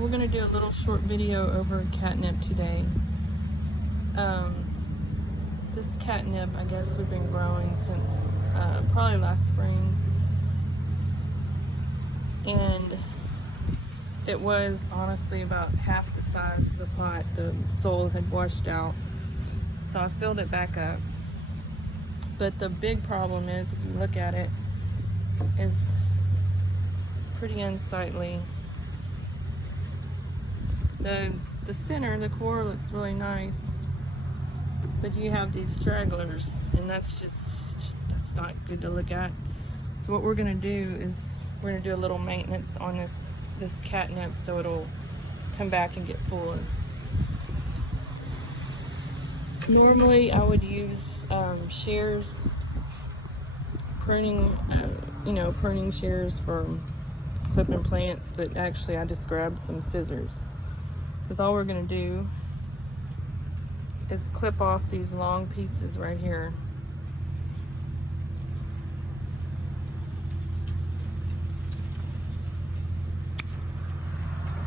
we're gonna do a little short video over catnip today. This catnip, I guess, we've been growing since probably last spring, and it was honestly about half the size of the pot. The soil had washed out, so I filled it back up. But the big problem is, if you look at it, it's pretty unsightly. The center, the core looks really nice, but you have these stragglers, and that's not good to look at. So what we're gonna do is we're gonna do a little maintenance on this catnip so it'll come back and get fuller. Normally I would use shears, pruning shears for clipping plants, but actually I just grabbed some scissors, because all we're gonna do is clip off these long pieces right here.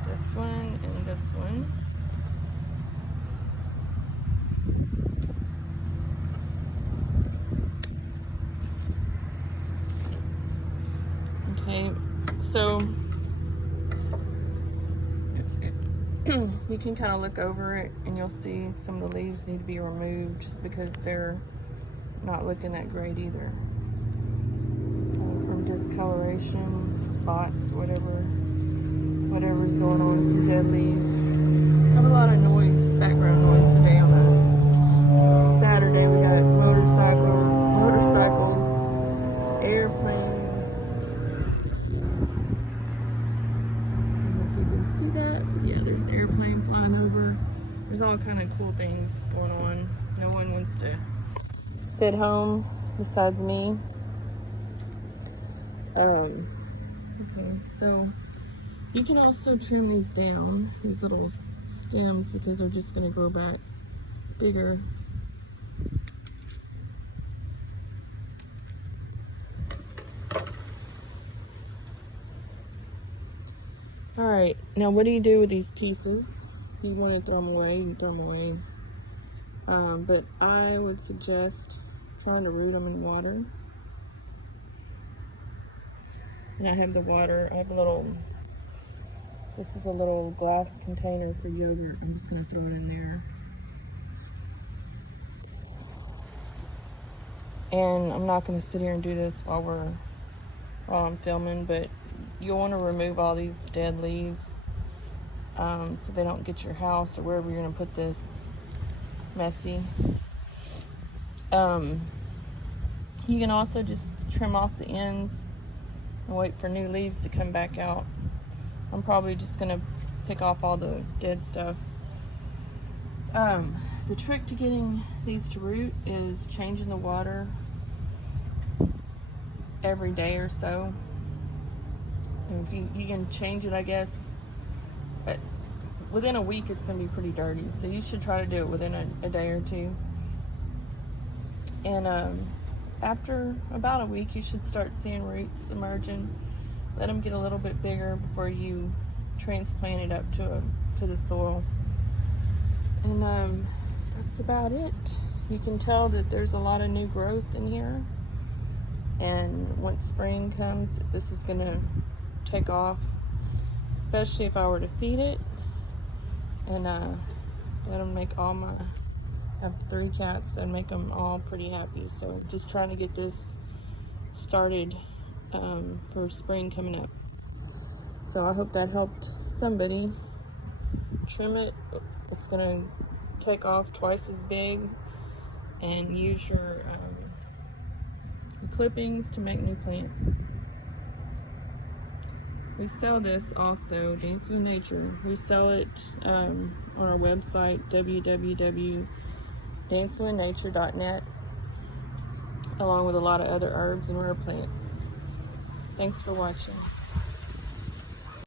This one and this one. Okay, so you can kind of look over it and you'll see some of the leaves need to be removed just because they're not looking that great either. From discoloration, spots, whatever's going on with some dead leaves. I have a lot of noise, background noise today on a Saturday. We got motorcycles, airplanes. I don't know if you can see that. Yeah, there's an airplane flying over. There's all kind of cool things going on. No one wants to sit home besides me. Okay, so you can also trim these down, these little stems, because they're just going to grow back bigger. Alright, now what do you do with these pieces? If you want to throw them away, you can throw them away. But I would suggest trying to root them in water. And I have the water, this is a little glass container for yogurt. I'm just going to throw it in there. And I'm not going to sit here and do this while I'm filming, but you'll want to remove all these dead leaves so they don't get your house or wherever you're going to put this messy. You can also just trim off the ends and wait for new leaves to come back out. I'm probably just gonna pick off all the dead stuff. The trick to getting these to root is changing the water every day or so. And if you can change it, I guess, but within a week it's gonna be pretty dirty, so you should try to do it within a day or two. And after about a week, you should start seeing roots emerging. Let them get a little bit bigger before you transplant it up to the soil. And that's about it. You can tell that there's a lot of new growth in here. And once spring comes, this is gonna take off, especially if I were to feed it and let them make all my, I have 3 cats and make them all pretty happy. So just trying to get this started for spring coming up. So I hope that helped somebody. Trim it. It's gonna take off twice as big, and use your clippings to make new plants. We sell this also, Dancing with Nature. We sell it on our website, www.dancingwithnature.net, along with a lot of other herbs and rare plants. Thanks for watching.